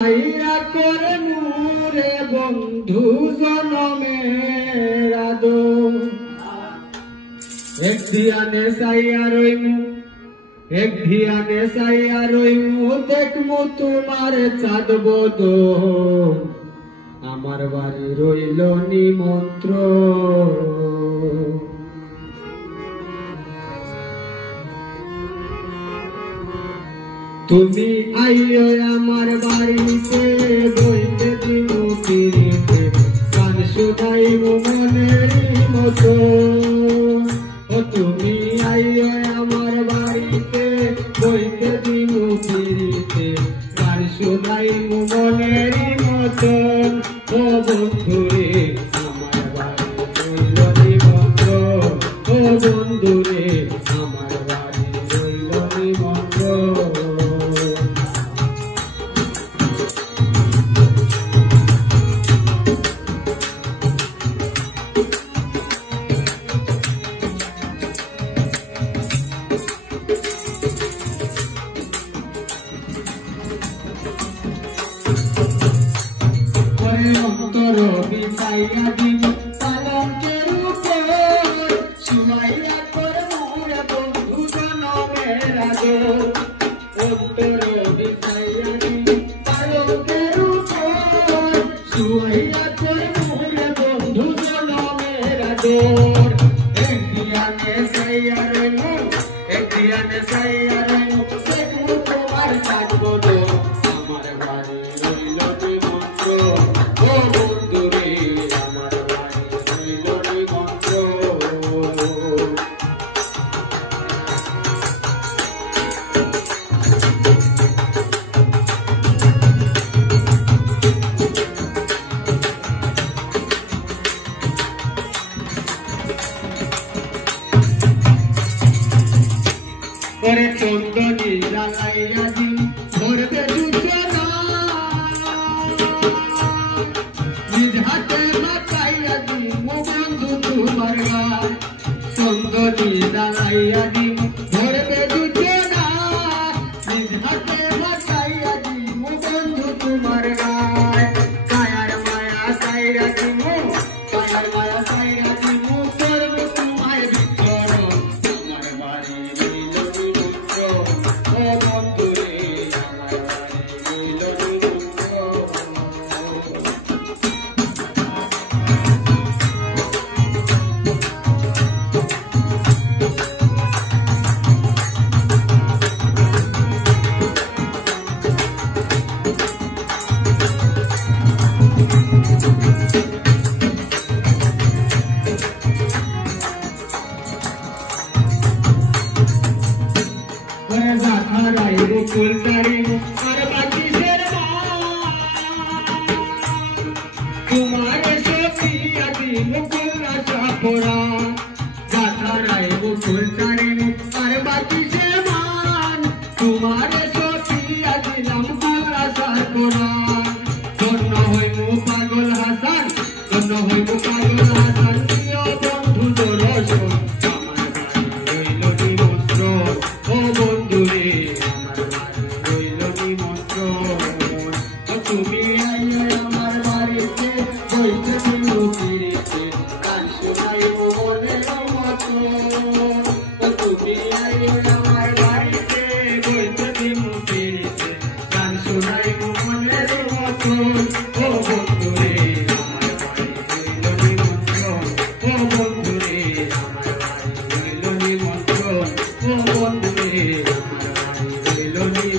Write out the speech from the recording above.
আইয়া করে মুরে বন্ধু জনমের আদর এক ধিয়ানে চাইয়া রইমু দেখমু তোমার চাঁদ বদন আমার বাড়ি রইল নিমন্ত্র তুমি আইও আমার বাড়িতে বইতে দিমু ফিরিতে গান শুনাইমু মনের মতো ও তুমি আইও আমার বাড়িতে বইতে দিমু ফিরিতে গান শুনাইমু মনের মতো ও বন্ধুরে আমার বাড়ি রইল নিমন্ত্র ও বন্ধুরে আমার বাড়ি রইল নিমন্ত্র অন্তর বিছাইয়া দিন পালঙ্কের উপর শুনাইয়া তোর মোরে বন্ধু জনমের আদর অন্তর বিছাইয়া দিন পালঙ্কের উপর শুনাইয়া তোর মোরে বন্ধু জনমের আদর এক ধিয়ানে চাইয়া রইমু দেখমু তোমার চাঁদ বদন আমার বাড়ি রইল নিমন্ত্র ও বন্ধুরে আমার বাড়ি রইল নিমন্ত্র ওরে চন্দনী জ্বালাইয়া দিন ধরবে দুজনা নিজ হাতে মাথাইয়া দিন বন্ধু তোমার গান চন্দনী জ্বালাইয়া দিন ধরবে দুজনা নিজ হাতে মাথাইয়া দিন বন্ধু তোমার গান কায়ার মায়া সাইরা দিমু করবো তোমায় বিচরণ আমার বাড়ি রইল নিমন্ত্র ও বন্ধুরে আমার বাড়ি রইল নিমন্ত্র ফুলতারিমু আর বাকিসের তোমার সখিয়া দিমু কুলাসা পোড়া গাথারাইমু ফুলতারিমু আর বাকিসের মান তোমার সখিয়া দিলাম কুলাসা পোড়া ধন্য হইমু পাগল হাসান প্রিয় বন্ধু দর্শন আমার বাড়ি রইল নিমন্ত্র ও বন্ধুরে তুমি আইও আমার বাড়িতে বইতে দিমু ফিরিতে গান শুনাইমু মনের মতো তুমি আইও আমার বাড়িতে বইতে দিমু ফিরিতে গান শুনাইমু মনের মতো ও বন্ধুরে আমার বাড়ি রইল নিমন্ত্র ও বন্ধুরে আমার বাড়ি রইল নিমন্ত্র ও বন্ধুরে আমার বাড়ি রইল নিমন্ত্র